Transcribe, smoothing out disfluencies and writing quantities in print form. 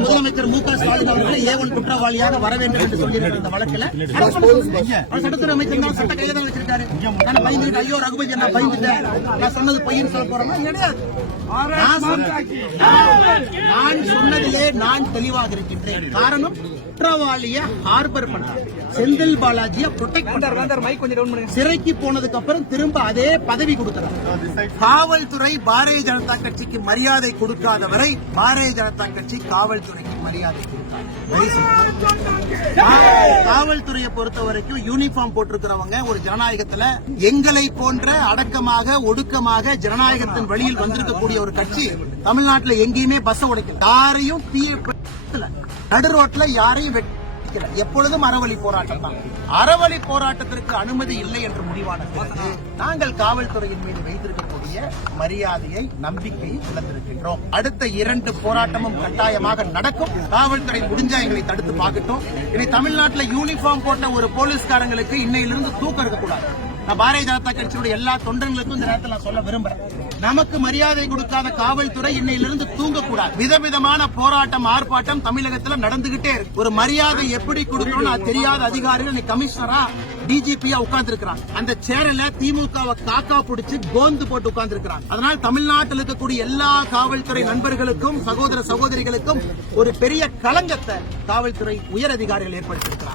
முதலமைச்சர் மு.க. ஸ்டாலின் அவர்களை ஏவல் குற்றவாளியாக வர வேண்டும் என்று சொல்லியிருக்கிற இந்த வழக்கில் சட்டத்துறை அமைச்சர் தான் சட்ட கையெழுத்து வச்சிருக்காரு. நான் பயந்துட்டு ஐயோ ரகுபதி நான் பயந்துட்டேன், நான் சொன்னது பொய்ன்னு சொல்ல போறேன்னா கிடையாது. நான் சொன்னதிலே நான் தெளிவாக இருக்கின்றேன். காரணம், குற்றவாளியை ஹார்பர் பண்றாங்க, செந்தில் பாலாஜியை ப்ரொடெக்ட் பண்றாங்க. சிறைக்கு போனதுக்கு அப்புறம் திரும்ப அதே பதவி கொடுக்கிறாங்க. காவல்துறை பாரதிய ஜனதா கட்சிக்கு மரியாதை கொடுக்காத வரை பாரதிய ஜனதா கட்சி காவல்துறைக்கு மரியாதை கொடுக்காது. காவல்துறையை பொறுத்த வரைக்கும் யூனிஃபார்ம் போட்டிருக்கிறவங்க ஒரு ஜனநாயகத்துல எங்களை போன்ற அடக்கமாக ஒடுக்கமாக ஜனநாயகத்தின் வழியில் வந்திருக்கக்கூடிய ஒரு கட்சி தமிழ்நாட்டில் எங்கேயுமே பஸ் உடைக்கல, யாரையும் நடு ரோட்ல யாரையும் வெட்டல, எப்பொழுதும் அறவழி போராட்டம் தான். அறவழி போராட்டத்திற்கு அனுமதி இல்லை என்று முடிவான பிறகு நாங்கள் காவல்துறையின் மீது வைத்திருக்கக்கூடிய மரியாதையை நம்பிக்கையை இழந்திருக்கின்றோம். அடுத்த 2 போராட்டமும் கட்டாயமாக நடக்கும். காவல்துறை முடிஞ்சா எங்களை தடுத்து பார்க்கட்டும். இனி தமிழ்நாட்டில் யூனிஃபார்ம் போட்ட ஒரு போலீஸ்காரங்களுக்கு இன்னையிலிருந்து தூக்கம் இருக்கக்கூடாது. நான் பாரதிய ஜனதா கட்சியுடைய எல்லா தொண்டர்களுக்கும் இந்த நேரத்தில் நான் சொல்ல விரும்புறேன், நமக்கு மரியாதை கொடுக்காத காவல்துறை இன்னையிலிருந்து தூங்கக்கூடாது. விதவிதமான போராட்டம் ஆர்ப்பாட்டம் தமிழகத்தில் நடந்துகிட்டே இருக்கு. ஒரு மரியாதை எப்படி கொடுக்கணும்னு தெரியாத அதிகாரிகள் இன்னைக்கு கமிஷனரா டிஜிபியா உட்கார்ந்து இருக்கிறாங்க. அந்த சேரல திமுகவை காக்கா பிடிச்சு கோந்து போட்டு உட்கார்ந்து இருக்கிறாங்க. அதனால் தமிழ்நாட்டில் இருக்கக்கூடிய எல்லா காவல்துறை நண்பர்களுக்கும் சகோதர சகோதரிகளுக்கும் ஒரு பெரிய களங்கத்தை காவல்துறை உயர் அதிகாரிகள் ஏற்படுத்தியிருக்கிறார்.